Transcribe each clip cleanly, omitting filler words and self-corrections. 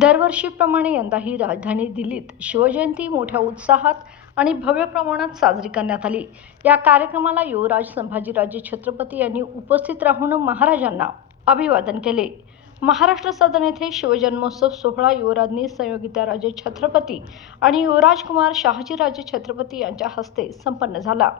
दरवर्षीप्रमाणे यंदाही राजधानी दिल्लीत शिवजयंती मोठ्या उत्साहात आणि भव्य प्रमाणात साजरी करण्यात आली। या कार्यक्रमाला युवराज संभाजीराजे छत्रपती यांनी उपस्थित राहून महाराजांना अभिवादन केले। महाराष्ट्र सदन येथे शिवजन्मोत्सव सोहळा युवराज्ञी संयोगिताराजे छत्रपती आणि युवराजकुमार शहाजीराजे छत्रपती यांच्या हस्ते संपन्न झाला।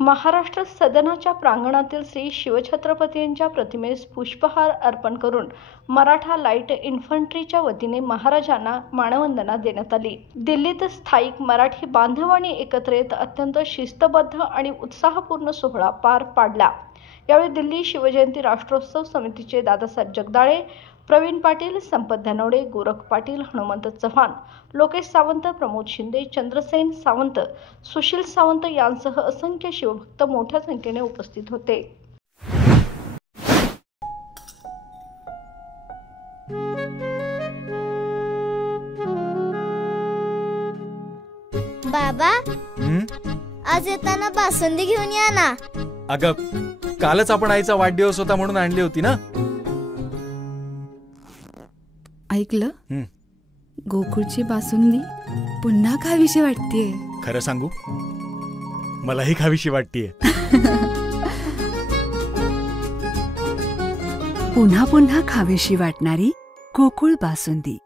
महाराष्ट्र सदनाच्या प्रांगणातील श्री शिवछत्रपतींच्या प्रतिमेस पुष्पहार अर्पण करून मराठा लाईट इन्फंट्रीच्या वतीने महाराजांना मानवंदना देण्यात आली। दिल्लीत स्थायिक मराठी बांधवांनी एकत्र येत अत्यंत शिस्तबद्ध आणि उत्साहपूर्ण सोहळा पार पाडला। यावेळी दिल्ली शिवजयंती राष्ट्रोत्सव समितीचे दादासाहेब जगदाळे, प्रवीण पाटील, संपत धनवडे, गोरख पाटील, हनुमंत चव्हाण, लोकेश सावंत, प्रमोद शिंदे, चंद्रसेन सावंत, सुशील सावंत यांसह असंख्य शिवभक्त मोठ्या संख्येने उपस्थित होते। बाबा, आज येताना बासुंदी घेऊन या ना। अगं, कालच आपण आईचा वाढदिवस होता म्हणून आणली होती ना। ऐकलं, गोकुळची बासुंदी पुन्हा खावीशी वाटतेय। खरं सांगू, मलाही खावीशी वाटतेय। पुन्हा पुन्हा खावीशी वाटणारी गोकुळ बासुंदी।